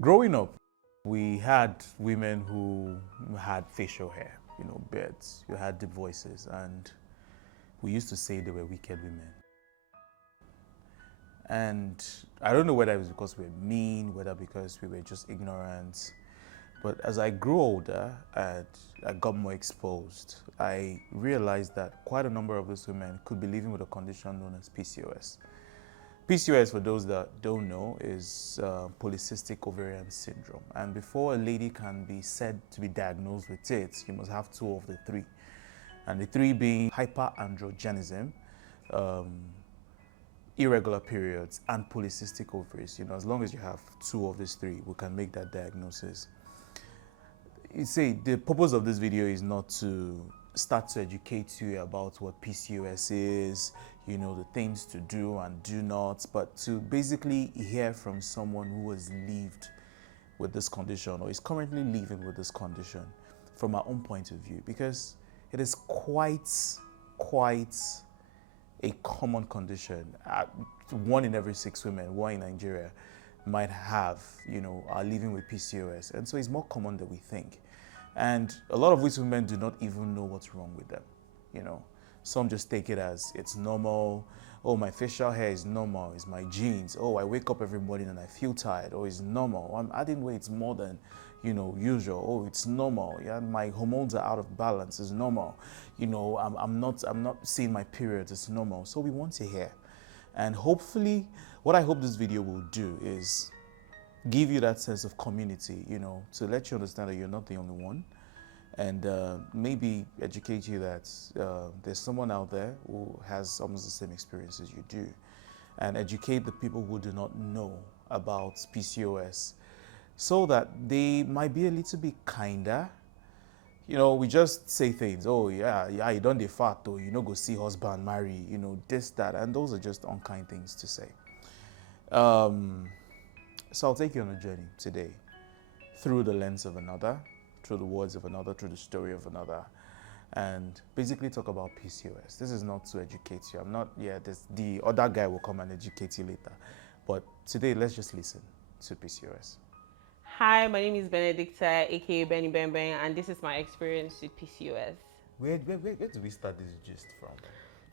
Growing up, we had women who had facial hair, beards. You had deep voices, and we used to say they were wicked women. And I don't know whether it was because we were mean, whether because we were just ignorant. But as I grew older and I got more exposed, I realized that quite a number of those women could be living with a condition known as PCOS. PCOS, for those that don't know, is polycystic ovarian syndrome. And before a lady can be said to be diagnosed with it, you must have two of the three. And the three being hyperandrogenism, irregular periods, and polycystic ovaries. As long as you have two of these three, we can make that diagnosis. You see, the purpose of this video is not to start to educate you about what PCOS is, the things to do and do not, but to basically hear from someone who has lived with this condition or is currently living with this condition from our own point of view, because it is quite a common condition. 1 in every 6 women, 1 in Nigeria, might have, are living with PCOS. And so it's more common than we think. And a lot of these women do not even know what's wrong with them. Some just take it as it's normal. Oh, my facial hair is normal. It's my genes. Oh, I wake up every morning and I feel tired. Oh, it's normal. I'm adding weight more than, usual. Oh, it's normal. Yeah, my hormones are out of balance. It's normal. I'm not seeing my periods. It's normal. So we want to hear. And hopefully, what I hope this video will do is give you that sense of community, to let you understand that you're not the only one, and maybe educate you that there's someone out there who has almost the same experience as you do, and educate the people who do not know about PCOS so that they might be a little bit kinder. We just say things, oh yeah, you don't dey fat, or go see husband, marry, this, that, and those are just unkind things to say. So I'll take you on a journey today through the lens of another, through the words of another, through the story of another, and basically talk about PCOS. This is not to educate you. The other guy will come and educate you later. But today, let's just listen to PCOS. Hi, my name is Benedicta, aka Benny Ben Ben, and this is my experience with PCOS. Where do we start this gist from?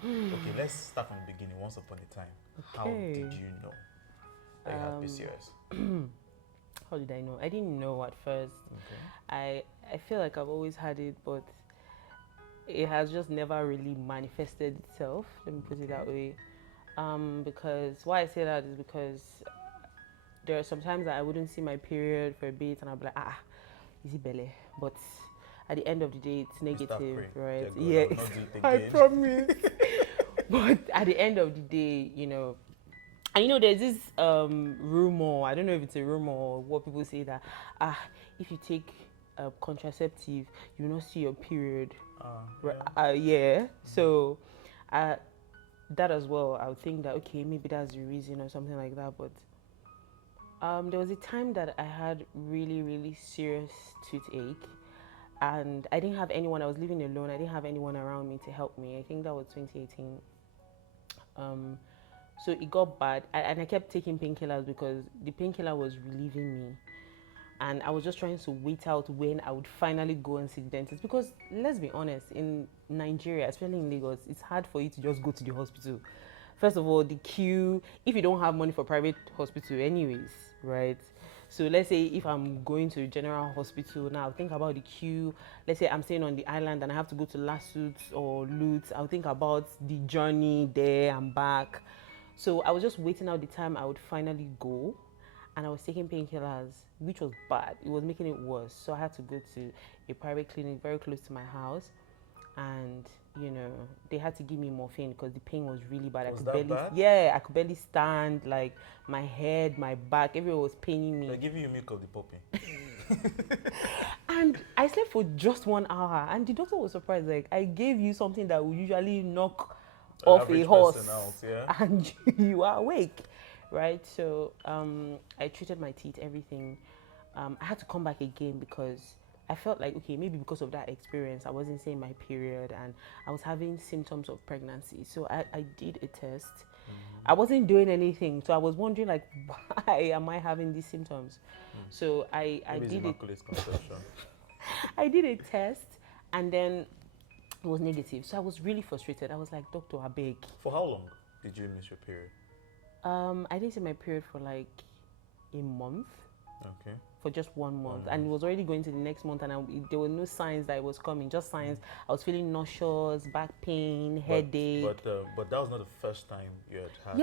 Okay, let's start from the beginning. Once upon a time, How did you know that you had PCOS? How did I know? I didn't know at first. Okay. I feel like I've always had it, but it has just never really manifested itself. Let me put it that way. Because why I say that is because there are some times that I wouldn't see my period for a bit, and I'll be like, is it belly? But at the end of the day, it's negative, right? Yes, I promise. But at the end of the day, and there's this rumor, I don't know if it's a rumor or what people say, that if you take a contraceptive, you will not see your period. So that as well, I would think that, okay, maybe that's the reason or something like that. But there was a time that I had really, really serious toothache, and I didn't have anyone. I was living alone. I didn't have anyone around me to help me. I think that was 2018. So it got bad, and I kept taking painkillers because the painkiller was relieving me, and I was just trying to wait out when I would finally go and see the dentist. Because let's be honest, in Nigeria, especially in Lagos, it's hard for you to just go to the hospital. First of all, the queue, if you don't have money for private hospital anyways, right? So let's say if I'm going to a general hospital now, think about the queue. Let's say I'm staying on the island and I have to go to Lasuth or Lutz. I'll think about the journey there and back. So I was just waiting out the time I would finally go, and I was taking painkillers, which was bad. It was making it worse. So I had to go to a private clinic very close to my house, and they had to give me morphine because the pain was really bad. I could barely stand. Like my head, my back, everywhere was paining me. They're giving you milk of the puppy. And I slept for just 1 hour, and the doctor was surprised. Like, I gave you something that would usually knock off a horse out, yeah? And you are awake, right? So I treated my teeth, everything. I had to come back again because I felt like, okay, maybe because of that experience, I wasn't seeing my period and I was having symptoms of pregnancy. So I did a test. I wasn't doing anything. So I was wondering, like, why am I having these symptoms? So I did it. Immaculate conception. I did a test and then it was negative. So I was really frustrated. I was like, Doctor, I beg. For how long did you miss your period? I didn't see my period for like a month. Okay. For just 1 month, and it was already going to the next month, and there were no signs that it was coming, just signs. I was feeling nauseous, back pain, headache. But that was not the first time you had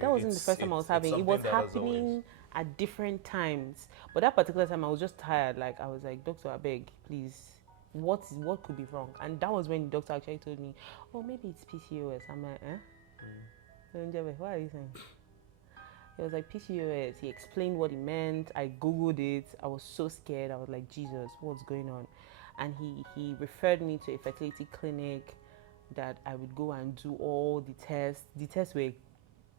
that wasn't the first time I was having. It was happening at different times, but that particular time I was just tired. Like I was like, Doctor, I beg, please, what could be wrong? And that was when the doctor actually told me, oh, maybe it's PCOS. I'm like, what are you saying? It was like PCOS. He explained what he meant. I Googled it. I was so scared. I was like, Jesus, what's going on? And he referred me to a fertility clinic that I would go and do all the tests. The tests were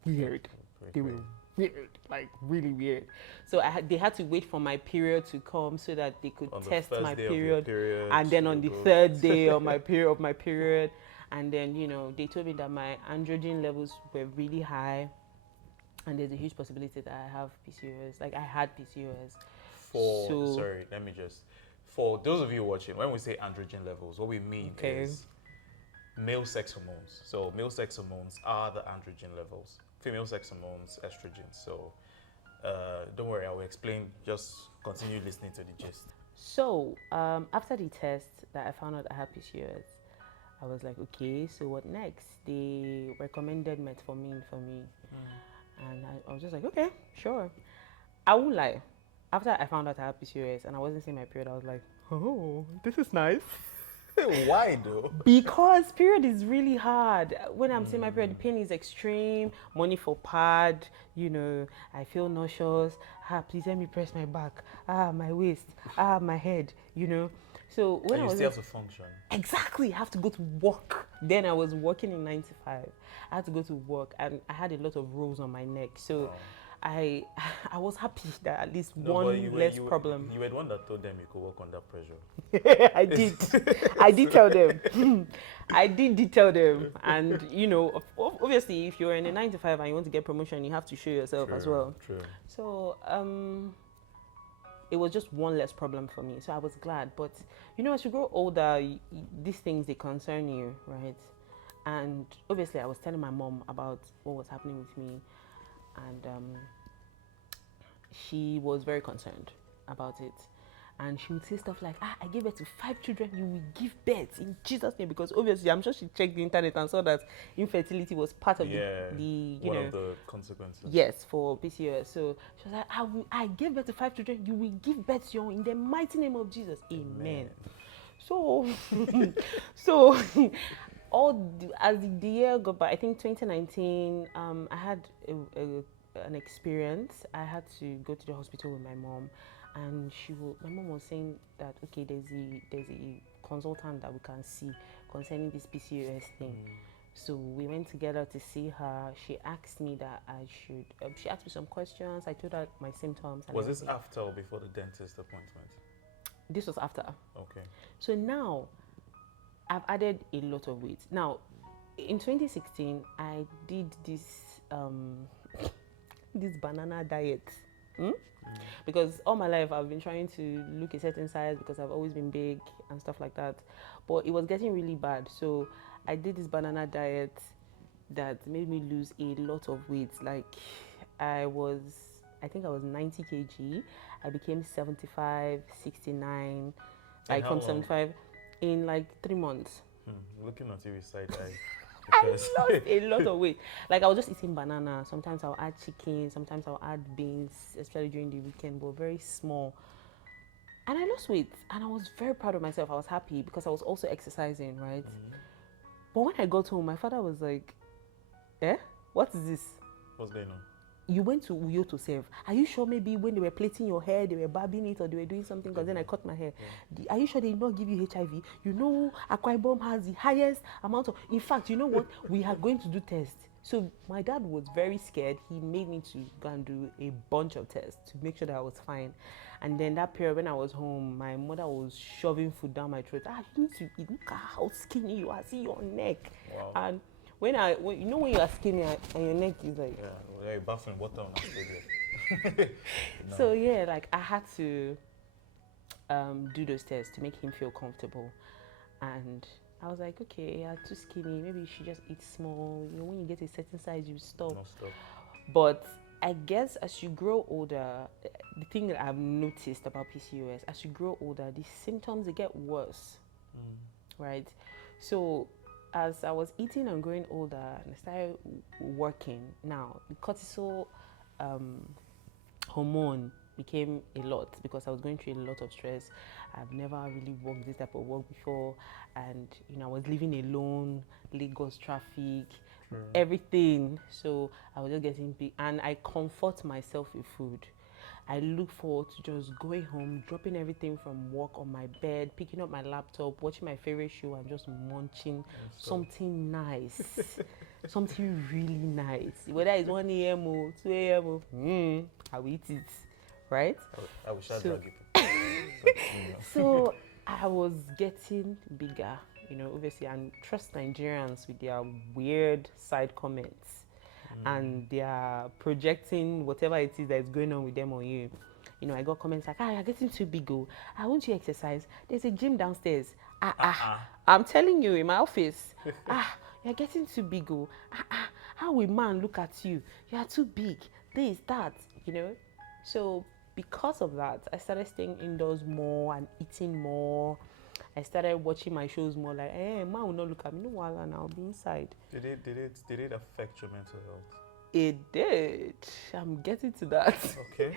weird. They were weird, like really weird. So they had to wait for my period to come so that they could test my period. And then on the third day of my period, and then, you know, they told me that my androgen levels were really high. And there's a huge possibility that I have PCOS. Like I had PCOS. For those of you watching, when we say androgen levels, what we mean is male sex hormones. So male sex hormones are the androgen levels. Female sex hormones, estrogen. So don't worry, I will explain. Just continue listening to the gist. So after the test that I found out I had PCOS, I was like, okay, so what next? They recommended Metformin for me. And I was just like, okay, sure. I won't lie. After I found out I had PCOS and I wasn't seeing my period, I was like, oh, this is nice. Why though? Because period is really hard. When I'm seeing my period, the pain is extreme. Money for pad, you know, I feel nauseous. Please let me press my back. My waist. My head, you know. So when and you still have to function. Exactly, I have to go to work. Then I was working in 9 to 5. I had to go to work and I had a lot of rolls on my neck. So I was happy that at least less problem. You were the one that told them you could work under pressure. I did. I did tell them. I did tell them. And, you know, obviously, if you're in a 9 to 5 and you want to get promotion, you have to show yourself as well. True. So, it was just one less problem for me. So I was glad. But, you know, as you grow older, these things, they concern you, right? And obviously, I was telling my mom about what was happening with me. And she was very concerned about it. And she would say stuff like, I gave birth to 5 children, you will give birth in Jesus' name. Because obviously, I'm sure she checked the internet and saw that infertility was part of one of the consequences. Yes, for PCOS. So she was like, I gave birth to 5 children, you will give birth to your own in the mighty name of Jesus. Amen. So, as the year go by, I think 2019, I had an experience. I had to go to the hospital with my mom. And my mom was saying that, okay, there's a consultant that we can see concerning this PCOS thing. So we went together to see her. She asked me that she asked me some questions. I told her my symptoms. And was this after or before the dentist appointment? This was after. Okay. So now, I've added a lot of weight. Now, in 2016, I did this banana diet. Because all my life I've been trying to look a certain size because I've always been big and stuff like that. But it was getting really bad. So I did this banana diet that made me lose a lot of weight. Like I think I was 90 kg. I became 75, 69. Like from 75 in like 3 months. Looking at you with side eye. I lost a lot of weight. Like I was just eating banana. Sometimes I'll add chicken. Sometimes I'll add beans, especially during the weekend, but very small. And I lost weight. And I was very proud of myself. I was happy because I was also exercising, right? But when I got home, my father was like, what is this? What's going on? You went to Uyo to serve. Are you sure maybe when they were plaiting your hair, they were barbing it or they were doing something? Because then I cut my hair. Are you sure they did not give you HIV? You know, Akwa Ibom has the highest amount of... In fact, you know what? We are going to do tests. So my dad was very scared. He made me to go and do a bunch of tests to make sure that I was fine. And then that period when I was home, my mother was shoving food down my throat. You need to eat. Look at how skinny you are. See your neck. Wow. And when you are skinny and your neck is like. Yeah, you're bathing water on So yeah, like I had to do those tests to make him feel comfortable. And I was like, okay, you're too skinny. Maybe you should just eat small. You know, when you get a certain size, you stop. No, stop. But I guess as you grow older, the thing that I've noticed about PCOS, as you grow older, the symptoms, they get worse, right? So as I was eating and growing older and I started working, now the cortisol hormone became a lot because I was going through a lot of stress. I've never really worked this type of work before, and you know, I was living alone, Lagos traffic, everything. So I was just getting big, and I comfort myself with food. I look forward to just going home, dropping everything from work on my bed, picking up my laptop, watching my favorite show, and just munching something nice, something really nice. Whether it's 1 a.m. or 2 a.m. or I will eat it, right? I will shout So, so I was getting bigger, you know, obviously, and trust Nigerians with their weird side comments. And they are projecting whatever it is that is going on with them on you. You know, I got comments like, you're getting too big, oh. I want you to exercise. There's a gym downstairs. I'm telling you, in my office, you're getting too big, oh. How will man look at you? You are too big. This, that, you know. So because of that, I started staying indoors more and eating more. I started watching my shows more, like, man will not look at me, no while, and I'll be inside. Did it affect your mental health? It did. I'm getting to that. Okay.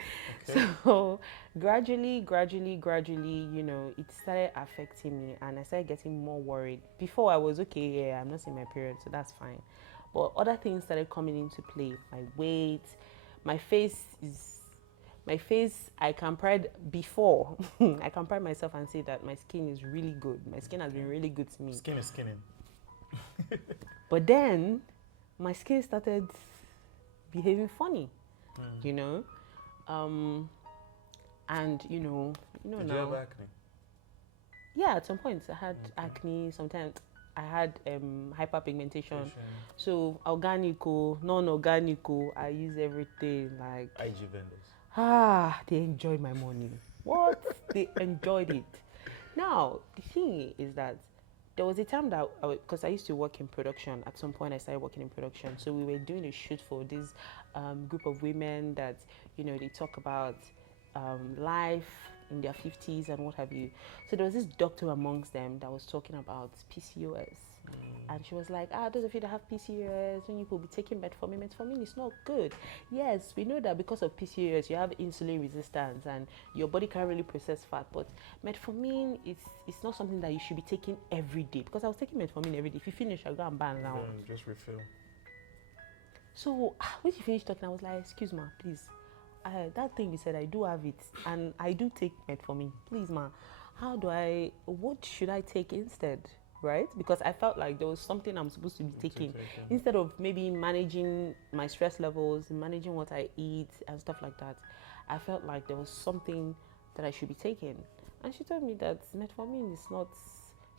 So gradually, you know, it started affecting me, and I started getting more worried. Before I was okay, I'm not seeing my period, so that's fine. But other things started coming into play. My weight, my face, I can pride before. I can pride myself and say that my skin is really good. My skin has been really good to me. Skin is skinning. But then my skin started behaving funny, you know, and you know Did now. you have acne? Yeah, at some points I had acne. Sometimes I had hyperpigmentation. So organico, non-organico, I use everything like IG vendors. they enjoyed my money. What? They enjoyed it. Now, the thing is that there was a time that, because I used to work in production, at some point I started working in production. So we were doing a shoot for this group of women that, you know, they talk about life in their 50s and what have you. So there was this doctor amongst them that was talking about PCOS. And she was like, those of you that have PCOS, when you could be taking metformin. Metformin is not good. Yes, we know that because of PCOS, you have insulin resistance and your body can't really process fat. But metformin, it's not something that you should be taking every day. Because I was taking metformin every day. If you finish, I'll go and ban now. Just refill. So when she finished talking, I was like, excuse ma, please. That thing you said, I do have it. And I do take metformin. Please ma, what should I take instead? Right? Because I felt like there was something I'm supposed to be taking instead of maybe managing my stress levels, managing what I eat and stuff like that. I felt like there was something that I should be taking. And she told me that metformin is not.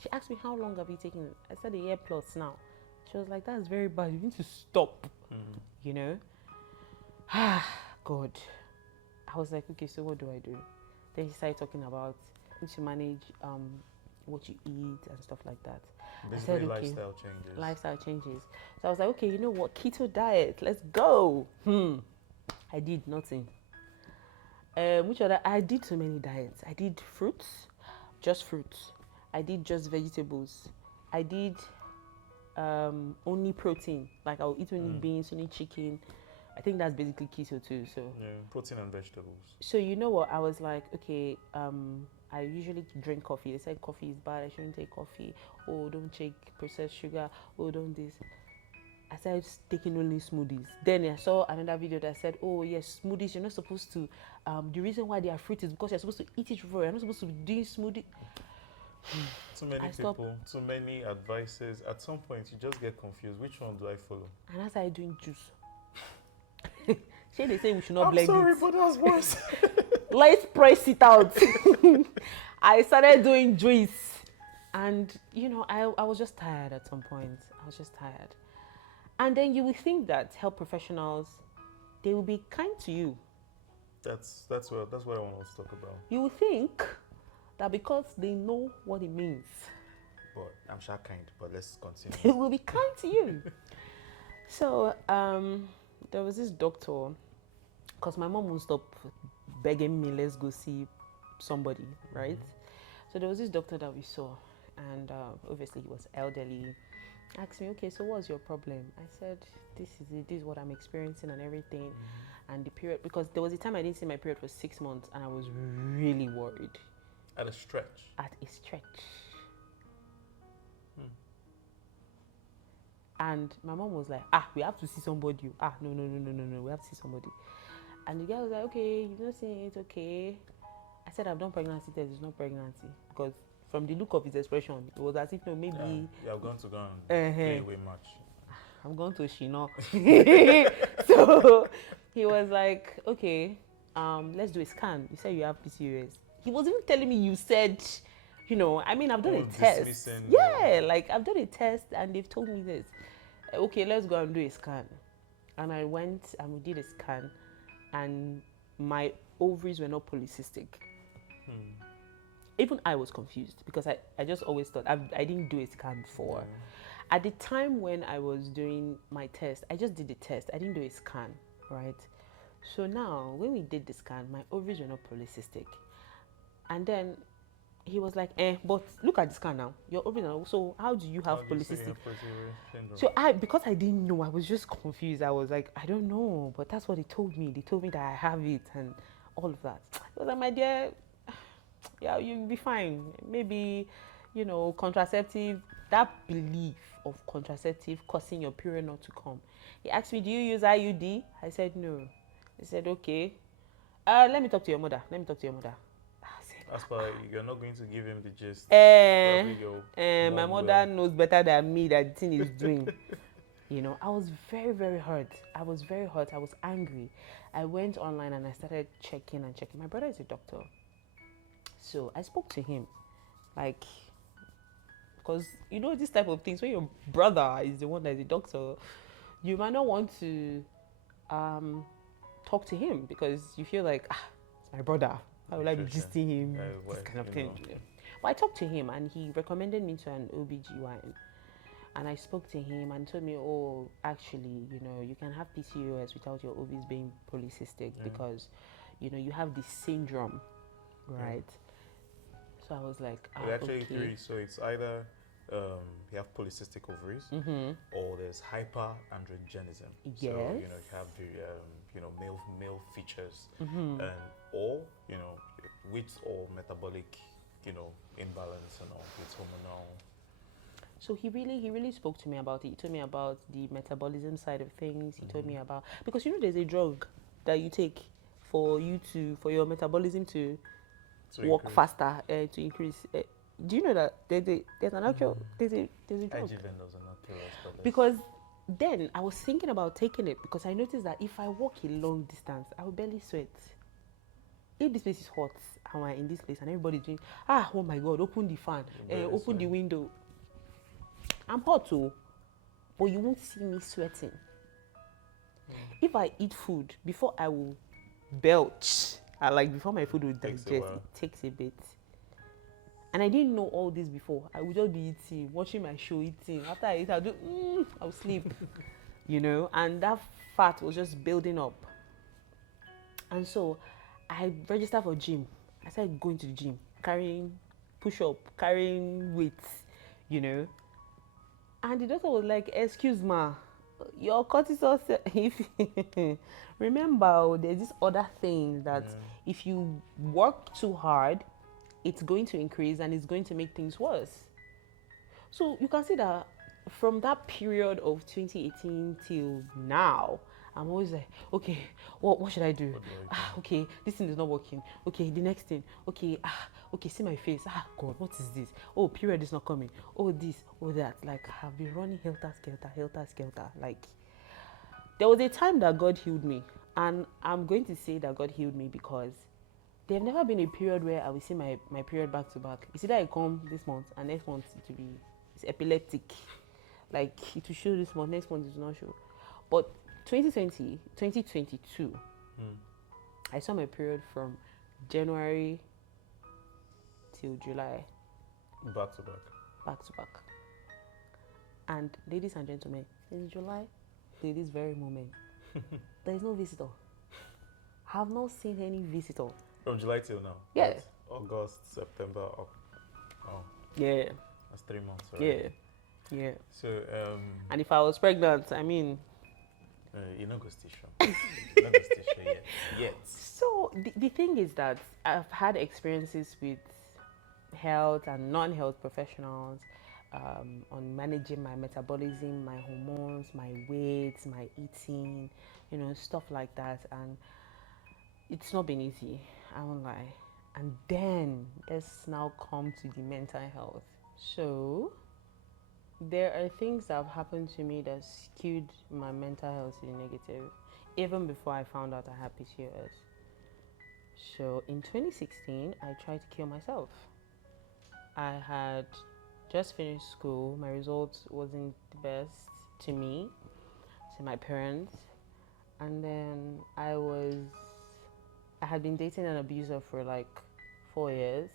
She asked me, how long have you taken it? I said a year plus now. She was like, that's very bad. You need to stop. You know? God. I was like, okay, so what do I do? Then she started talking about you need to manage what you eat and stuff like that. Basically, I said, okay, lifestyle changes. So I was like, okay, you know what? Keto diet, let's go. I did nothing. Which other? I did so many diets. I did fruits. I did just vegetables. I did only protein. Like I'll eat only beans, only chicken. I think that's basically keto too. So yeah, protein and vegetables. So you know what? I was like, okay, I usually drink coffee. They said coffee is bad. I shouldn't take coffee. Oh, don't take processed sugar. Oh, don't this. I started taking only smoothies. Then I saw another video that said, oh yes, smoothies, you're not supposed to, the reason why they are fruit is because you're supposed to eat it raw. You're not supposed to be doing smoothie. Too many people, too many advices. At some point, you just get confused. Which one do I follow? And I started doing juice. Say they say we should not I'm blend sorry, it. but that's worse. Let's press it out. I started doing juice. And, I was just tired at some point. I was just tired. And then you will think that health professionals, they will be kind to you. That's what I want to talk about. You will think that because they know what it means, But I'm sure kind, but let's continue. they will be kind to you. So, there was this doctor, because my mom won't stop begging me, let's go see somebody, right? So there was this doctor that we saw, and obviously he was elderly. Asked me, okay, so what's your problem? I said, this is it, this is what I'm experiencing and everything. And the period, because there was a time I didn't see my period for 6 months, and I was really worried. At a stretch. At a stretch. And my mom was like, we have to see somebody. No, we have to see somebody. And the guy was like, okay, you're not saying it's okay. I said, I've done pregnancy test, it's not pregnancy. Because from the look of his expression, it was as if, no, maybe... Yeah, I'm going to go and play way much. I'm going to Shino. So he was like, okay, let's do a scan. You said you have PCOS. He was even telling me, you said, I've done a test. Yeah, like I've done a test and they've told me this. Okay, let's go and do a scan. And I went and we did a scan and my ovaries were not polycystic. Even I was confused because I just always thought, I didn't do a scan before. Yeah. At the time when I was doing my test, I just did the test. I didn't do a scan, right? So now, when we did the scan, my ovaries were not polycystic. And then he was like, but look at the scan now. Your ovaries are, so how do you have polycystic? So because I didn't know, I was just confused. I was like, I don't know, but that's what they told me. They told me that I have it and all of that. I was like, my dear, yeah, you'll be fine. Maybe, contraceptive, that belief of contraceptive causing your period not to come. He asked me, do you use IUD? I said, no. He said, okay. Let me talk to your mother. I said, as per, you're not going to give him the gist. My mother knows better than me that the thing is doing. I was very, very hurt. I was angry. I went online and I started checking. My brother is a doctor. So I spoke to him, because this type of things, when your brother is the one that is a doctor, you might not want to talk to him because you feel like, it's my brother. How will I be gisting him? This kind of thing. But I talked to him and he recommended me to an OBGYN. And I spoke to him and told me, actually, you can have PCOS without your ovaries being polycystic because, you have this syndrome, right? So I was like, we actually agree. So it's either you have polycystic ovaries or there's hyperandrogenism. Yes. So, you have the, male features and or, with or metabolic, imbalance and all, it's hormonal. So he really spoke to me about it. He told me about the metabolism side of things. He told me about, because there's a drug that you take for your metabolism to work increase faster, to increase. Do you know that there's an actual there's a drug? Because then I was thinking about taking it because I noticed that if I walk a long distance, I will barely sweat. If this place is hot and we're in this place and everybody's doing, oh my God, open the fan, open the window. I'm hot too, but you won't see me sweating. If I eat food, before I will belch, before my food will digest, it takes a bit. And I didn't know all this before. I would just be eating, watching my show, eating. After I eat, I'll sleep, and that fat was just building up. And so I registered for gym. I started going to the gym, carrying push-up, carrying weights, And the doctor was like, excuse me, your cortisol, remember, there's this other thing that if you work too hard, it's going to increase and it's going to make things worse. So you can see that from that period of 2018 till now, I'm always like, okay, what should I do? Okay, this thing is not working. Okay, the next thing. Okay, see my face. God, what is this? Oh, period is not coming. Oh, this, oh, that. I've been running helter-skelter. There was a time that God healed me. And I'm going to say that God healed me because there's never been a period where I will see my period back to back. You see that I come this month and next month it's epileptic. Like it will show this month, next month it will not show. But 2022, I saw my period from January till July. Back to back. Back to back. And ladies and gentlemen, in July, to this very moment, there is no visitor. I have not seen any visitor. From July till now? Yeah. That's August, September, Yeah. That's 3 months already. Yeah. So, and if I was pregnant, I mean... you're not going to station. You're not going to station yet. So, the thing is that I've had experiences with health and non-health professionals on managing my metabolism, my hormones, my weight, my eating, stuff like that. And it's not been easy, I won't lie. And then let's now come to the mental health. So there are things that have happened to me that skewed my mental health to the negative, even before I found out I had PCOS. So in 2016, I tried to kill myself. I had just finished school. My results wasn't the best to me, to my parents. And then I had been dating an abuser for like 4 years.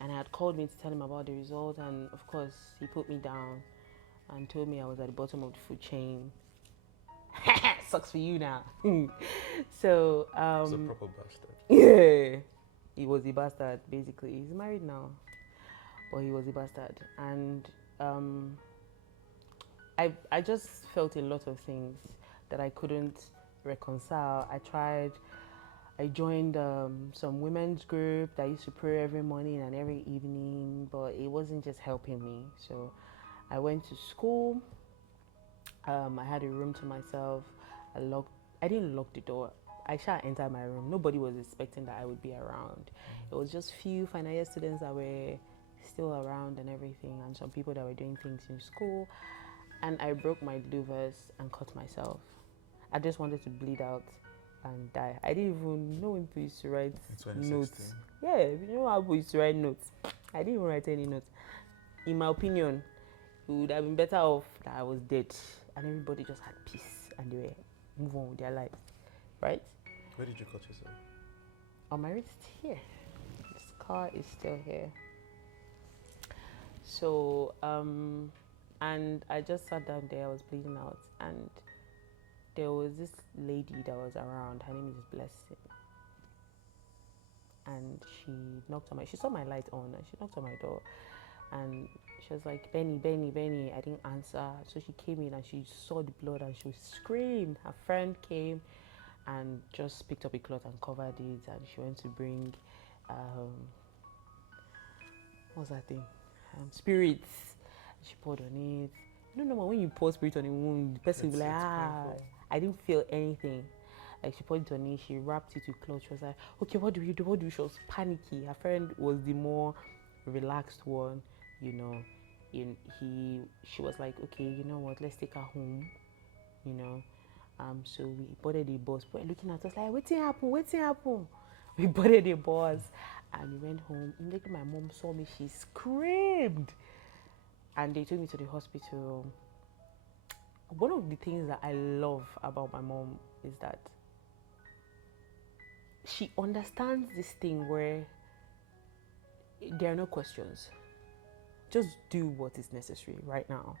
And I had called me to tell him about the result. And of course, he put me down and told me I was at the bottom of the food chain. Sucks for you now. So, he's a proper bastard. Yeah. He was a bastard, basically. He's married now. But he was a bastard. And I just felt a lot of things that I couldn't reconcile. I joined some women's group that used to pray every morning and every evening, but it wasn't just helping me. So I went to school. I had a room to myself. I didn't lock the door. I entered my room. Nobody was expecting that I would be around. It was just few final year students that were still around and everything, and some people that were doing things in school. And I broke my louvers and cut myself. I just wanted to bleed out and die. I didn't even know when people used to write notes. Yeah, you know how people used to write notes. I didn't even write any notes. In my opinion, it would have been better off that I was dead and everybody just had peace and they were move on with their lives, right? Where did you cut yourself? On my wrist here. The scar is still here. So, and I just sat down there. I was bleeding out, and there was this lady that was around. Her name is Blessing, and she saw my light on, and she knocked on my door, and she was like, Benny. I didn't answer, so she came in and she saw the blood and she screamed. Her friend came and just picked up a cloth and covered it, and she went to bring what's that thing? Spirits. She poured on it. You know, when you pour spirit on a wound, the person will be like, I didn't feel anything. Like, she poured it on it, she wrapped it with cloth. She was like, okay, what do we do? She was panicky. Her friend was the more relaxed one, you know. She was like, okay, you know what, let's take her home, you know. So we boarded the bus. But looking at us like, what's happen? We boarded the bus and we went home. Immediately my mom saw me, she screamed. And they took me to the hospital. One of the things that I love about my mom is that she understands this thing where there are no questions. Just do what is necessary right now.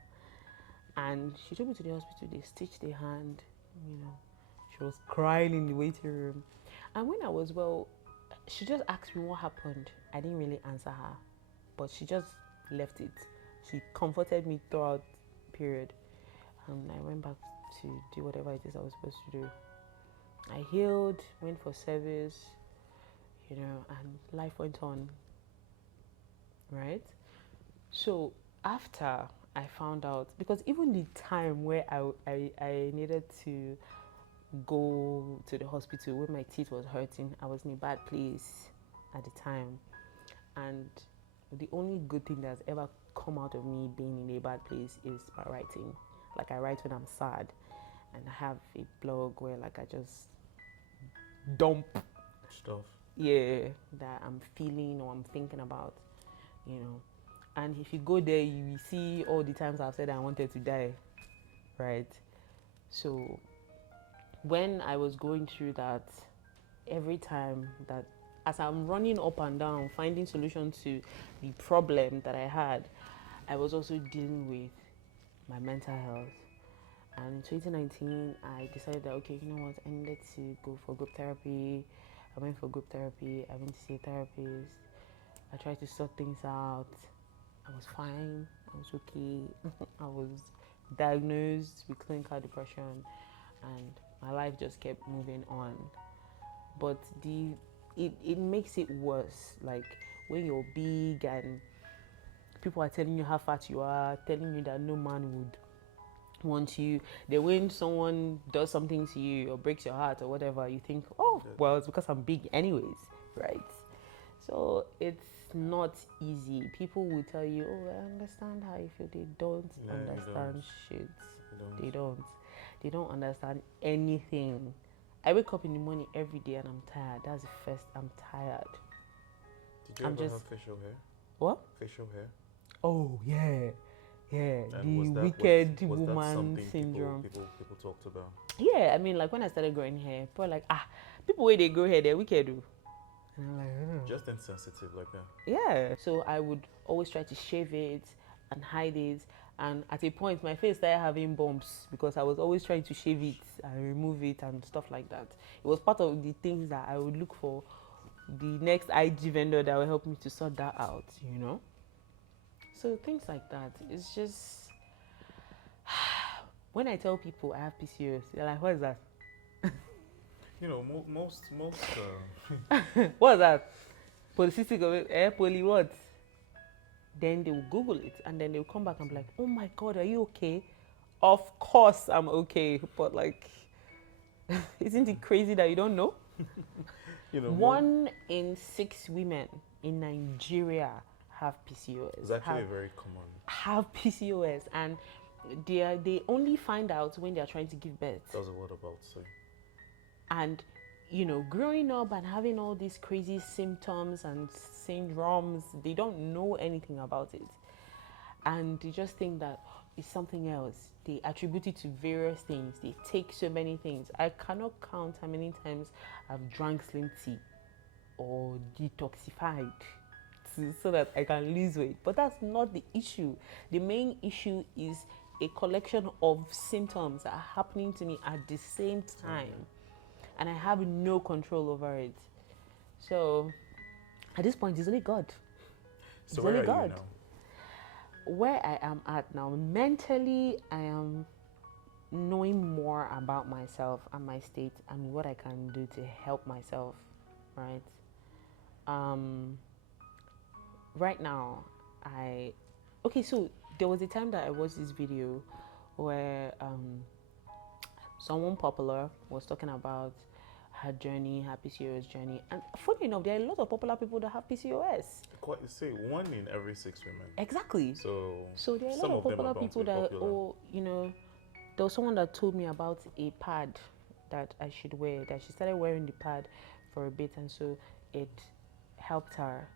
And she took me to the hospital, they stitched the hand, you know. She was crying in the waiting room. And when I was well, she just asked me what happened. I didn't really answer her, but she just left it. She comforted me throughout the period. And I went back to do whatever it is I was supposed to do. I healed, went for service, you know, and life went on, right? So after I found out, because even the time where I needed to go to the hospital when my teeth was hurting, I was in a bad place at the time. And the only good thing that's ever come out of me being in a bad place is my writing. Like, I write when I'm sad, and I have a blog where like I just dump Stuff. yeah that I'm feeling or I'm thinking about, you know. And if you go there, you will see all the times I've said I wanted to die, right? So when I was going through that, every time that as I'm running up and down finding solutions to the problem that I had, I was also dealing with my mental health. And in 2019, I decided that, okay, you know what, I needed to go for group therapy. I went for group therapy. I went to see a therapist. I tried to sort things out. I was fine. I was okay. I was diagnosed with clinical depression, and my life just kept moving on. But it makes it worse. Like when you're big and people are telling you how fat you are, telling you that no man would want you. Then when someone does something to you or breaks your heart or whatever, you think, oh, well, it's because I'm big anyways, right? So it's not easy. People will tell you, oh, I understand how you feel. They don't understand shit. They don't. They don't understand anything. I wake up in the morning every day and I'm tired. That's the first, I'm tired. Did you ever have facial hair? What? Facial hair? Oh, yeah. Yeah, And the wicked was woman that syndrome. People talked about. Yeah, I mean, like when I started growing hair, people were like, people where they grow hair, they're wicked. And I'm like, Just insensitive like that. yeah. So I would always try to shave it and hide it. And at a point, my face started having bumps because I was always trying to shave it and remove it and stuff like that. It was part of the things that I would look for the next IG vendor that will help me to sort that out, you know? So things like that. It's just when I tell people I have PCOS, they're like, "What is that?" You know, most. What is that? Polycystic poly what? Then they will Google it and then they'll come back and be like, "Oh my God, are you okay?" Of course I'm okay, but like, isn't it crazy that you don't know? You know, 1 in 6 women in Nigeria have PCOS. It's actually very common. Have PCOS, and they only find out when they're trying to give birth. That's what about say. And you know, growing up and having all these crazy symptoms and syndromes, they don't know anything about it, and they just think that it's something else. They attribute it to various things. They take so many things. I cannot count how many times I've drank slim tea or detoxified so that I can lose weight. But that's not the issue. The main issue is a collection of symptoms that are happening to me at the same time, and I have no control over it. So at this point, it's only God. So where are you now? Where I am at now, mentally, I am knowing more about myself and my state and what I can do to help myself, right? Right now, so there was a time that I watched this video where someone popular was talking about her journey, her PCOS journey. And funny enough, there are a lot of popular people that have PCOS. Quite, say 1 in every 6 women. Exactly. So there are a lot of popular people that, you know, there was someone that told me about a pad that I should wear, that she started wearing the pad for a bit, and so it helped her.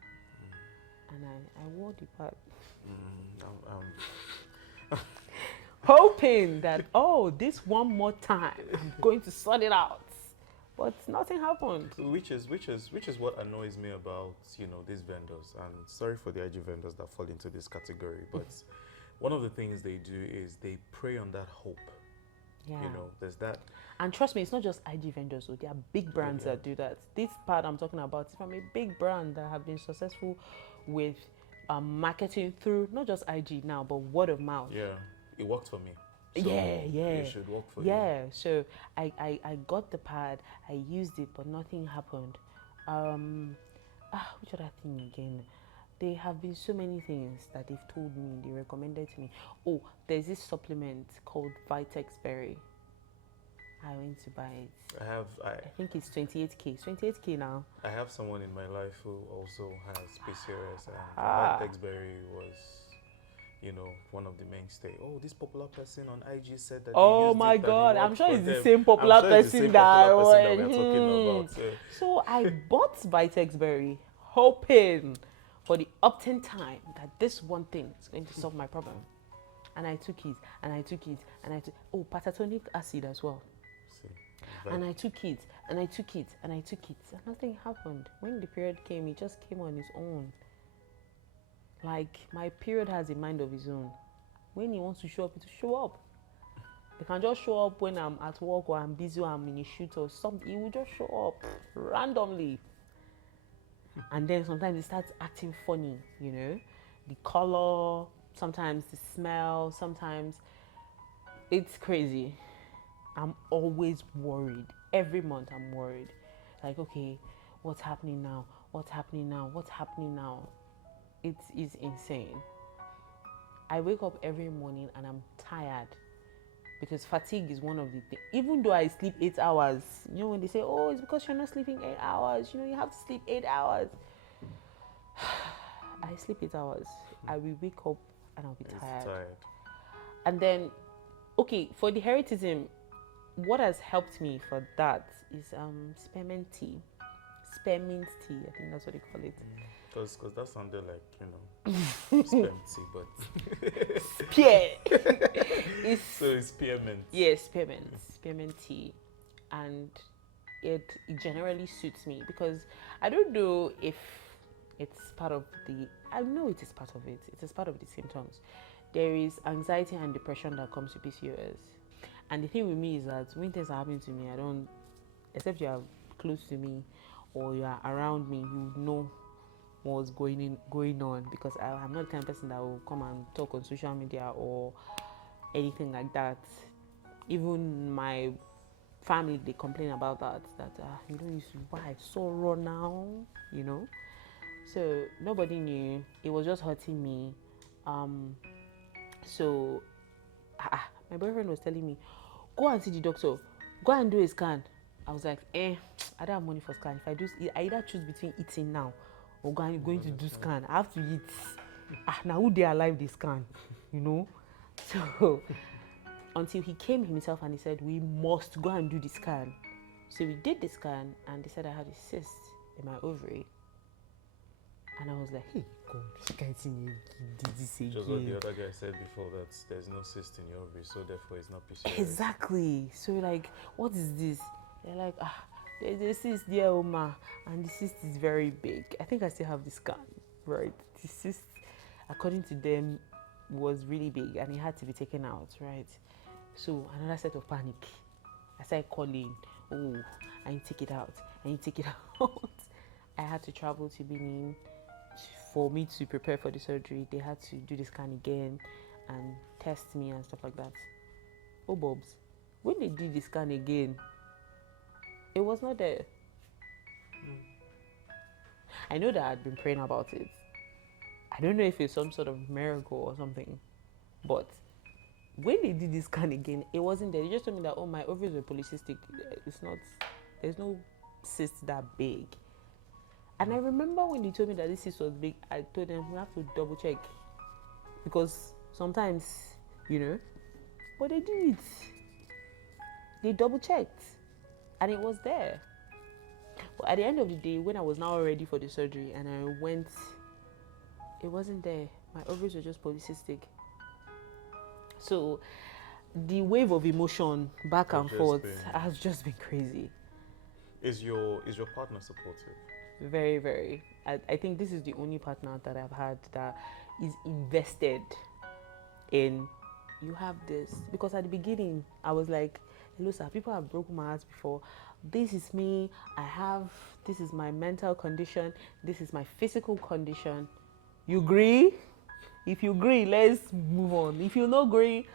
And I wore the pad. Hoping that, this one more time, I'm going to sort it out. But nothing happened. Which is what annoys me about, you know, these vendors. And sorry for the IG vendors that fall into this category, but one of the things they do is they prey on that hope. Yeah. You know, there's that. And trust me, it's not just IG vendors, so there are big brands that do that. This part I'm talking about is from a big brand that have been successful with marketing through not just IG now, but word of mouth. Yeah, it worked for me. So it should work for you. Yeah, so I got the pad, I used it, but nothing happened. Which other thing again? There have been so many things that they've told me, they recommended to me. Oh, there's this supplement called Vitex Berry. I went to buy it. I think it's 28k. It's 28k now. I have someone in my life who also has PCOS, and Vitex Berry was one of the mainstay. Oh, this popular person on IG said that. Oh my God, I'm sure it's the same popular person that we're talking about. So I bought Vitex Berry, hoping for the upturn time that this one thing is going to solve my problem. And I took it, and I took it, and I took, patatonic acid as well. And I took it, and I took it, and I took it, and nothing happened. When the period came, it just came on its own. Like, my period has a mind of its own. When he wants to show up, it will show up. It can just show up when I'm at work or I'm busy or I'm in a shoot or something. It will just show up randomly. And then sometimes it starts acting funny, the color, sometimes the smell, sometimes it's crazy. I'm always worried. Every month I'm worried. Like, okay, what's happening now? What's happening now? What's happening now? It is insane. I wake up every morning and I'm tired because fatigue is one of the things. Even though I sleep 8 hours, when they say, oh, it's because you're not sleeping 8 hours, you have to sleep 8 hours. I sleep 8 hours. I will wake up and I'll be tired. And then, okay, for the heritism, what has helped me for that is spearmint tea. Spearmint tea, I think that's what they call it. Because that sounded like, sperm tea, but... Spear! So it's spearmint. Yes, spearmint tea. And it generally suits me because I don't know if it's part of I know it is part of it. It is part of the symptoms. There is anxiety and depression that comes with PCOS. And the thing with me is that when things are happening to me, I don't, except you are close to me or you are around me, you know what's going on, because I'm not the kind of person that will come and talk on social media or anything like that. Even my family, they complain about that you don't use to, why so raw now, so nobody knew. It was just hurting me. So my boyfriend was telling me, go and see the doctor, go and do a scan. I was like, I don't have money for scan. If I either choose between eating now or going to do scan. I have to eat. Now who they alive, they scan, So until he came himself and he said, we must go and do the scan. So we did the scan and they said I had a cyst in my ovary. And I was like, hey, God, this guy did this again. Just what the other guy said before, that there's no cyst in your ovary, so therefore it's not PCOS. Exactly. So like, what is this? They're like, there's a cyst there, Oma, and the cyst is very big. I think I still have the scan, right? The cyst, according to them, was really big and it had to be taken out, right? So another set of panic. I started calling, I need to take it out. I had to travel to Benin for me to prepare for the surgery. They had to do the scan again and test me and stuff like that. Oh, Bobs, when they did the scan again, it was not there. I know that I'd been praying about it. I don't know if it's some sort of miracle or something, but when they did this scan again, it wasn't there. They just told me that, my ovaries were polycystic. There's no cyst that big. And I remember when they told me that this cyst was big, I told them we have to double check. Because sometimes, but they did it. They double checked. And it was there. But at the end of the day, when I was now ready for the surgery and I went, it wasn't there. My ovaries were just polycystic. So the wave of emotion back and forth has just been crazy. Is your partner supportive? Very, very. I think this is the only partner that I've had that is invested in, you have this. Because at the beginning, I was like, hello sir, people have broken my heart before. This is me. This is my mental condition. This is my physical condition. You agree? If you agree, let's move on. If you don't agree,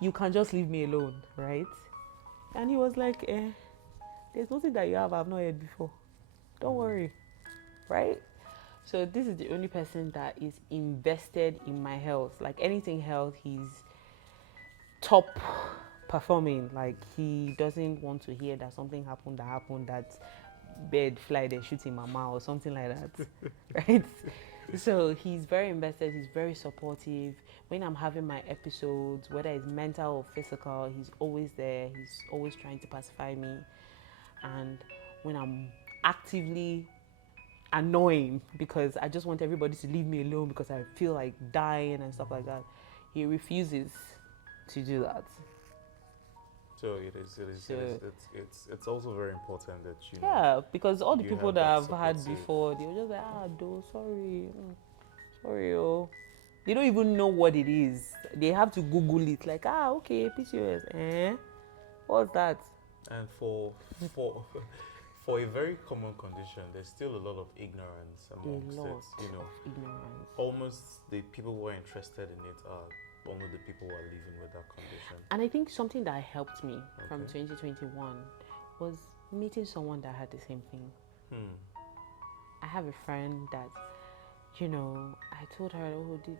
you can just leave me alone, right? And he was like, there's nothing that you have I've not heard before. Don't worry, right? So this is the only person that is invested in my health. Like anything health, he's top performing. Like he doesn't want to hear that something happened, that bird fly, they shoot in mama or something like that, right? So he's very invested, he's very supportive. When I'm having my episodes, whether it's mental or physical, he's always there. He's always trying to pacify me. And when I'm actively annoying because I just want everybody to leave me alone because I feel like dying and stuff like that, he refuses to do that. So it's also very important that you know, Yeah, because all the you people have that that I've had supportive- before, they were just like, though, sorry, oh. They don't even know what it is. They have to Google it, like, okay, PCOS, what's that? And for for a very common condition, there's still a lot of ignorance amongst it. You know, Ignorance. almost the people who are interested in it are only the people who are living with that condition. And I think something that helped me from Okay. 2021 was meeting someone that had the same thing. I have a friend that, I told her,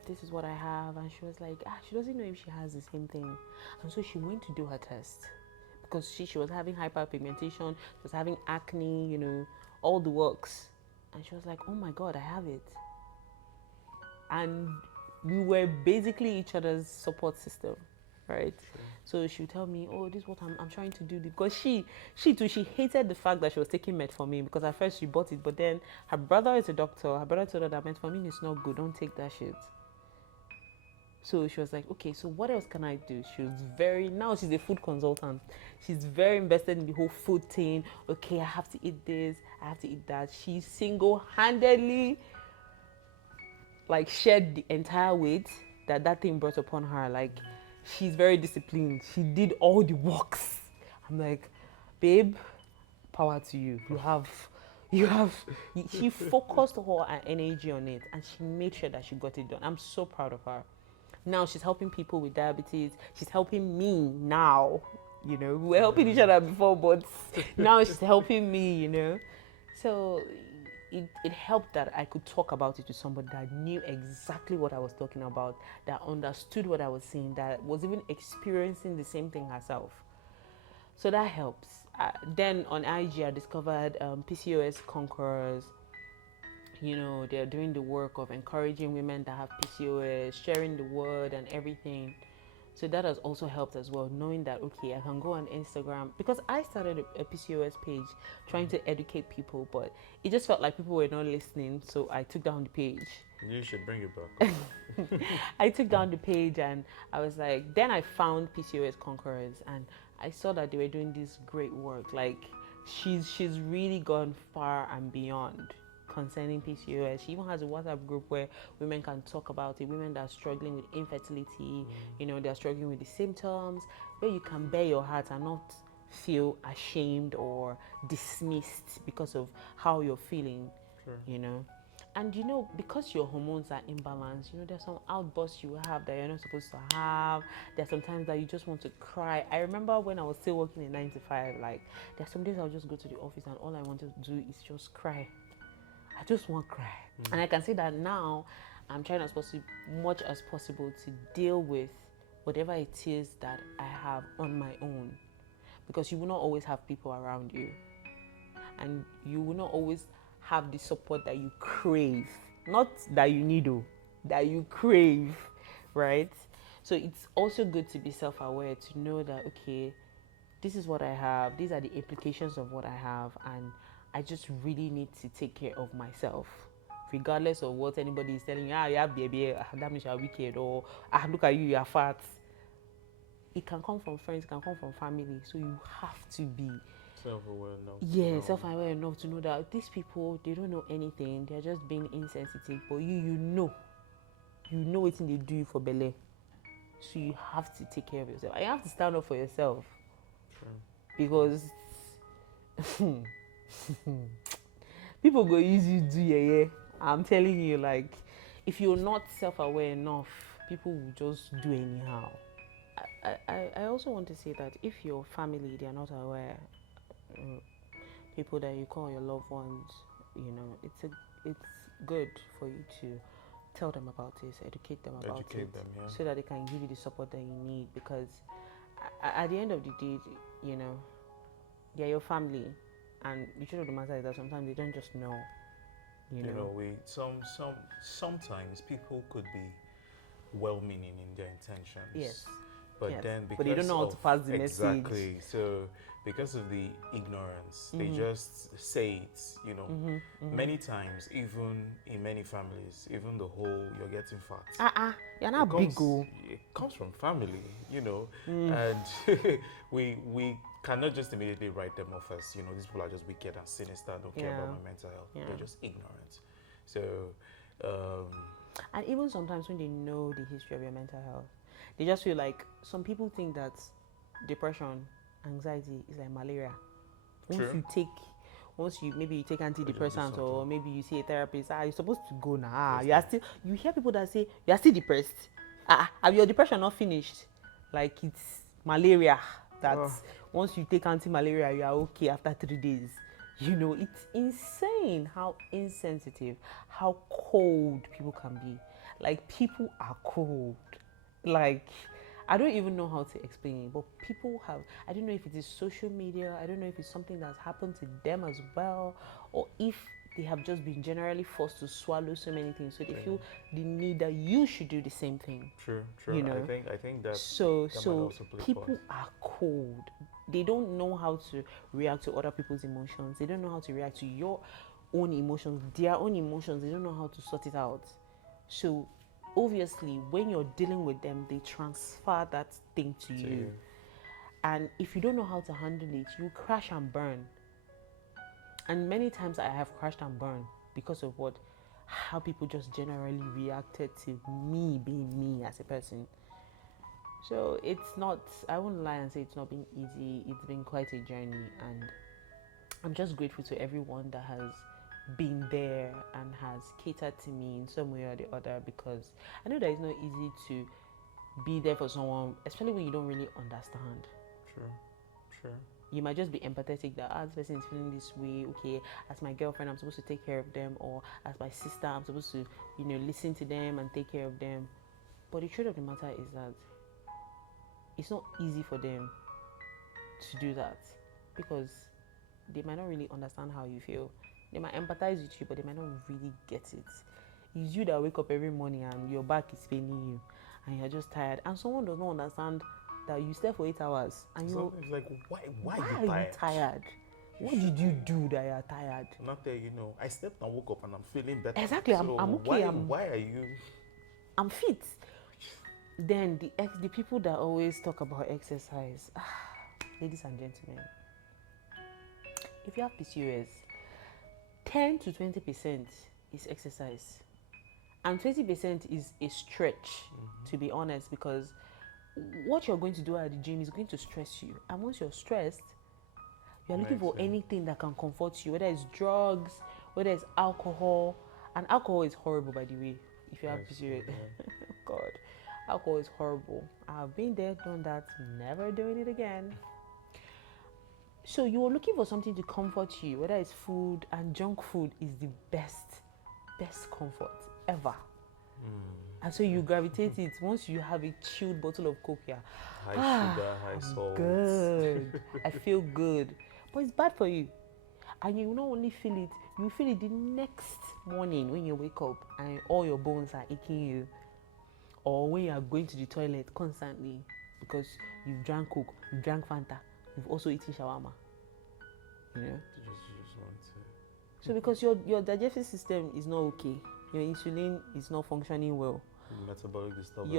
this is what I have. And she was like, she doesn't know if she has the same thing. And so she went to do her test because she was having hyperpigmentation, she was having acne, all the works. And she was like, oh my God, I have it. And we were basically each other's support system, right? Sure. So she would tell me, this is what I'm trying to do. Because she hated the fact that she was taking Metformin, because at first she bought it, but then her brother is a doctor. Her brother told her that Metformin is not good, don't take that shit. So she was like, okay, so what else can I do? Now she's a food consultant. She's very invested in the whole food thing. Okay, I have to eat this, I have to eat that. She single-handedly shared the entire weight that thing brought upon her. Like, she's very disciplined. She did all the works. I'm like, babe, power to you. She focused all her energy on it, and she made sure that she got it done. I'm so proud of her. Now she's helping people with diabetes. She's helping me now. We were helping each other before, but now she's helping me, So it helped that I could talk about it to somebody that knew exactly what I was talking about, that understood what I was saying, that was even experiencing the same thing herself. So that helps. Then on IG, I discovered PCOS Conquerors. They're doing the work of encouraging women that have PCOS, sharing the word and everything. So that has also helped as well, knowing that, okay, I can go on Instagram, because I started a PCOS page trying to educate people, but it just felt like people were not listening, so I took down the page. You should bring it back. I took down the page, and I was like, then I found PCOS Conquerors, and I saw that they were doing this great work. Like, she's really gone far and beyond concerning PCOS. She even has a WhatsApp group where women can talk about it. Women that are struggling with infertility, they're struggling with the symptoms, where you can bare your heart and not feel ashamed or dismissed because of how you're feeling. Sure. And because your hormones are imbalanced, there's some outbursts you have that you're not supposed to have. There's sometimes that you just want to cry. I remember when I was still working in 9 to 5, like, there's some days I'll just go to the office and all I want to do is just cry. I just want to cry. And I can say that now I'm trying as much as possible to deal with whatever it is that I have on my own, because you will not always have people around you, and you will not always have the support that you crave, not that you need, that you crave, right? So it's also good to be self-aware, to know that, okay, this is what I have, these are the implications of what I have, and I just really need to take care of myself, regardless of what anybody is telling you. You have baby, that means you're wicked, or look at you, you're fat. It can come from friends, it can come from family, so you have to be self-aware enough. Yeah, self-aware enough to know that these people, they don't know anything, they're just being insensitive. But you know what they do you for belly. So you have to take care of yourself. You have to stand up for yourself. Sure. Because people go use you do yeah. I'm telling you, like, if you're not self-aware enough, people will just do anyhow. I also want to say that if your family, they are not aware, people that you call your loved ones, it's good for you to tell them about this, educate them about it, so that they can give you the support that you need. Because at the end of the day, they're your family, and the truth of the matter is that sometimes they don't just know. You know, sometimes people could be well-meaning in their intentions. Yes. But yes. then because but they don't know how to pass the exactly, message. so because of the ignorance, they just say it, you know. Many times, even in many families, even the whole "you're getting fat." You're not big go. It comes from family, you know, and we cannot just immediately write them off as, you know, these people are just wicked and sinister, don't care about my mental health. They're just ignorant. So, and even sometimes when they know the history of your mental health, they just feel like some people think that depression, anxiety is like malaria. Once you maybe you take antidepressants or maybe you see a therapist, you're supposed to go now. You hear people that say you are still depressed. Have your depression not finished? Like it's malaria that once you take anti-malaria you are okay after 3 days. You know, it's insane how insensitive, how cold people can be. Like people are cold. Like I don't even know how to explain it, but people have, I don't know if it is social media, I don't know if it's something that's happened to them as well, or if they have just been generally forced to swallow so many things, so they feel the need that you should do the same thing. True. You know? I think that so people part. are cold. They don't know how to react to other people's emotions. They don't know how to react to your own emotions, their own emotions. They don't know how to sort it out. So obviously, when you're dealing with them, they transfer that thing to you. And if you don't know how to handle it, you crash and burn. And many times I have crashed and burned because of how people just generally reacted to me being me as a person. So it's not, I won't lie and say it's not been easy. It's been quite a journey, and I'm just grateful to everyone that has been there and has catered to me in some way or the other, because I know that it's not easy to be there for someone, especially when you don't really understand. True. You might just be empathetic that this person is feeling this way. Okay, as my girlfriend, I'm supposed to take care of them, or as my sister, I'm supposed to, listen to them and take care of them. But the truth of the matter is that it's not easy for them to do that, because they might not really understand how you feel. They might empathize with you, but they might not really get it. It's you that wake up every morning and your back is paining you and you're just tired, and someone does not understand that you slept for 8 hours and you're like, why are you tired? What did you do that you're tired? Not there, I slept and woke up and I'm feeling better. Exactly, so I'm okay. Why are you? I'm fit. Then the people that always talk about exercise, ladies and gentlemen, if you have PCOS, 10 to 20% is exercise, and 20% is a stretch, to be honest, because what you're going to do at the gym is going to stress you, and once you're stressed, you're looking for anything that can comfort you, whether it's drugs, whether it's alcohol. And alcohol is horrible, by the way, if you have PCOS. God, alcohol is horrible. I've been there, done that, never doing it again. So you're looking for something to comfort you, whether it's food, and junk food is the best comfort ever. And so you gravitate it. Once you have a chilled bottle of Coke, high sugar, high salt. Good. I feel good. But it's bad for you. And you not only feel it, you feel it the next morning when you wake up and all your bones are aching you. Or when you are going to the toilet constantly because you've drank Coke, you've drank Fanta, you've also eaten shawarma. You just want to. So because your digestive system is not okay, your insulin is not functioning well. Metabolic disturbances.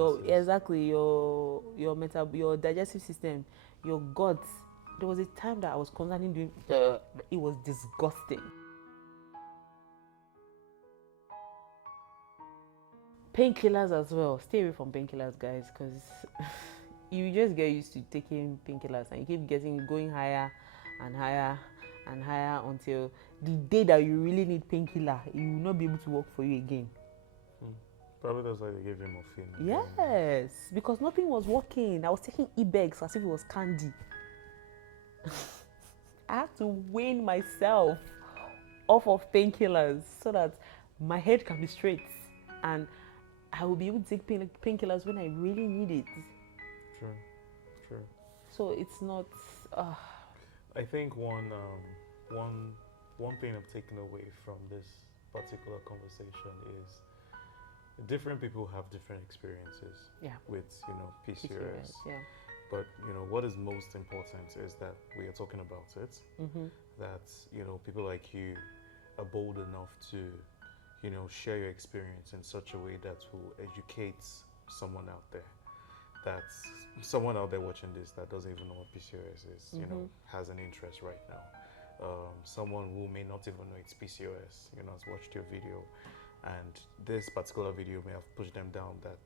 Your digestive system, your gut. There was a time that I was constantly doing. It was disgusting. Painkillers as well. Stay away from painkillers, guys, because you just get used to taking painkillers and you keep going higher and higher and higher until the day that you really need painkiller, you will not be able to work for you again. Probably that's why they gave him morphine. Yes, because nothing was working. I was taking Ibex as if it was candy. I had to wean myself off of painkillers so that my head can be straight and I will be able to take painkillers when I really need it. True. So it's not. I think one thing I've taken away from this particular conversation is different people have different experiences with, PCOS. Yeah. But, what is most important is that we are talking about it, that, people like you are bold enough to, share your experience in such a way that will educate someone out there. That's someone out there watching this that doesn't even know what PCOS is, has an interest right now. Someone who may not even know it's PCOS, has watched your video, and this particular video may have pushed them down that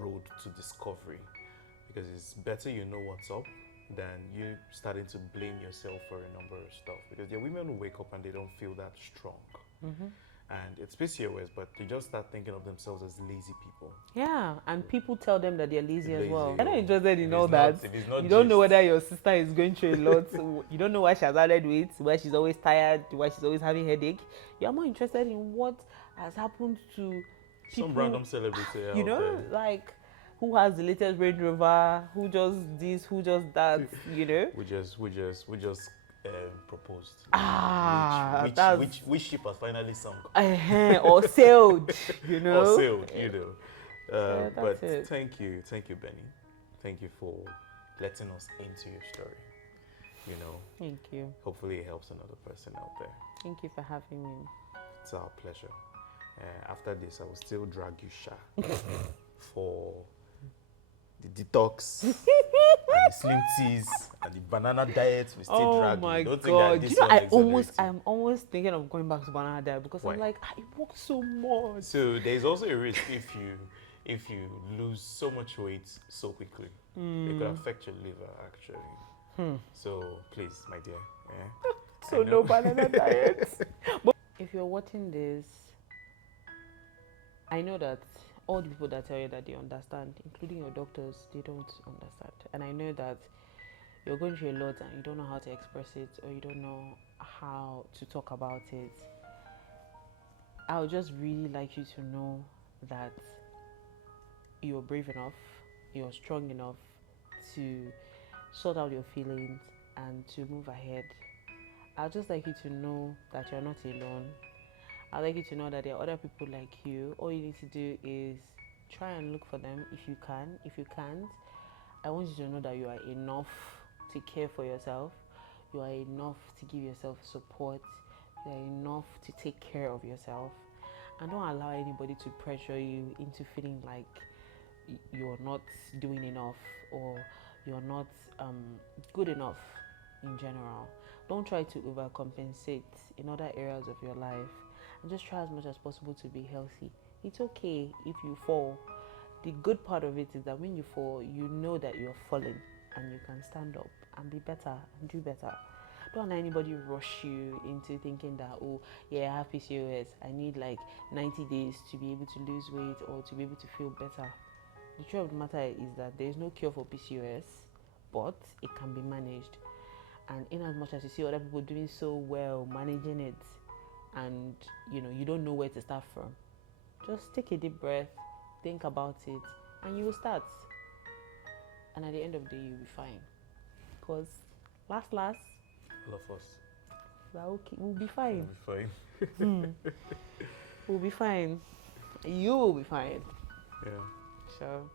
road to discovery, because it's better you know what's up than you starting to blame yourself for a number of stuff, because there are women who wake up and they don't feel that strong. And it's PCOS, but they just start thinking of themselves as lazy people. Yeah, and people tell them that they're lazy as well. Lazy. You're not interested in If all it's that. not- if it's not You don't know gist. whether your sister is going through a lot. You don't know why she has added weight, why she's always tired, why she's always having headache. You're more interested in what has happened to people. Some random celebrity out You know, there. like who has the latest Range Rover, who does this, who does that, We just proposed. Which ship has finally sunk? Or sailed, Or sailed, Yeah, but that's it. thank you, Benny. Thank you for letting us into your story. Thank you. Hopefully it helps another person out there. Thank you for having me. It's our pleasure. After this, I will still drag you, Sha, for the detox and the slim teas and the banana diet. We still Oh drag my you. Don't God! think that this You know, one exonerates you. I'm almost thinking of going back to banana diet because Why? I'm like, it works so much. So there's also a risk if you lose so much weight so quickly. It could affect your liver, actually. So please, my dear. So no banana diet. But if you're watching this, I know that all the people that tell you that they understand, including your doctors, they don't understand. And I know that you're going through a lot and you don't know how to express it, or you don't know how to talk about it. I would just really like you to know that you're brave enough, you're strong enough to sort out your feelings and to move ahead. I'd just like you to know that you're not alone. I'd like you to know that there are other people like you. All you need to do is try and look for them if you can. If you can't, I want you to know that you are enough to care for yourself. You are enough to give yourself support. You are enough to take care of yourself. And don't allow anybody to pressure you into feeling like you're not doing enough or you're not good enough in general. Don't try to overcompensate in other areas of your life, and just try as much as possible to be healthy. It's okay if you fall. The good part of it is that when you fall, you know that you're falling and you can stand up and be better and do better. Don't let anybody rush you into thinking that, oh, yeah, I have PCOS. I need like 90 days to be able to lose weight or to be able to feel better. The truth of the matter is that there is no cure for PCOS, but it can be managed. And in as much as you see other people doing so well, managing it, and you don't know where to start from, just take a deep breath, think about it, and you will start. And at the end of the day, you'll be fine. Because last, All of us. we're okay. We'll be fine. We'll be fine. We'll be fine. You will be fine. Yeah. So.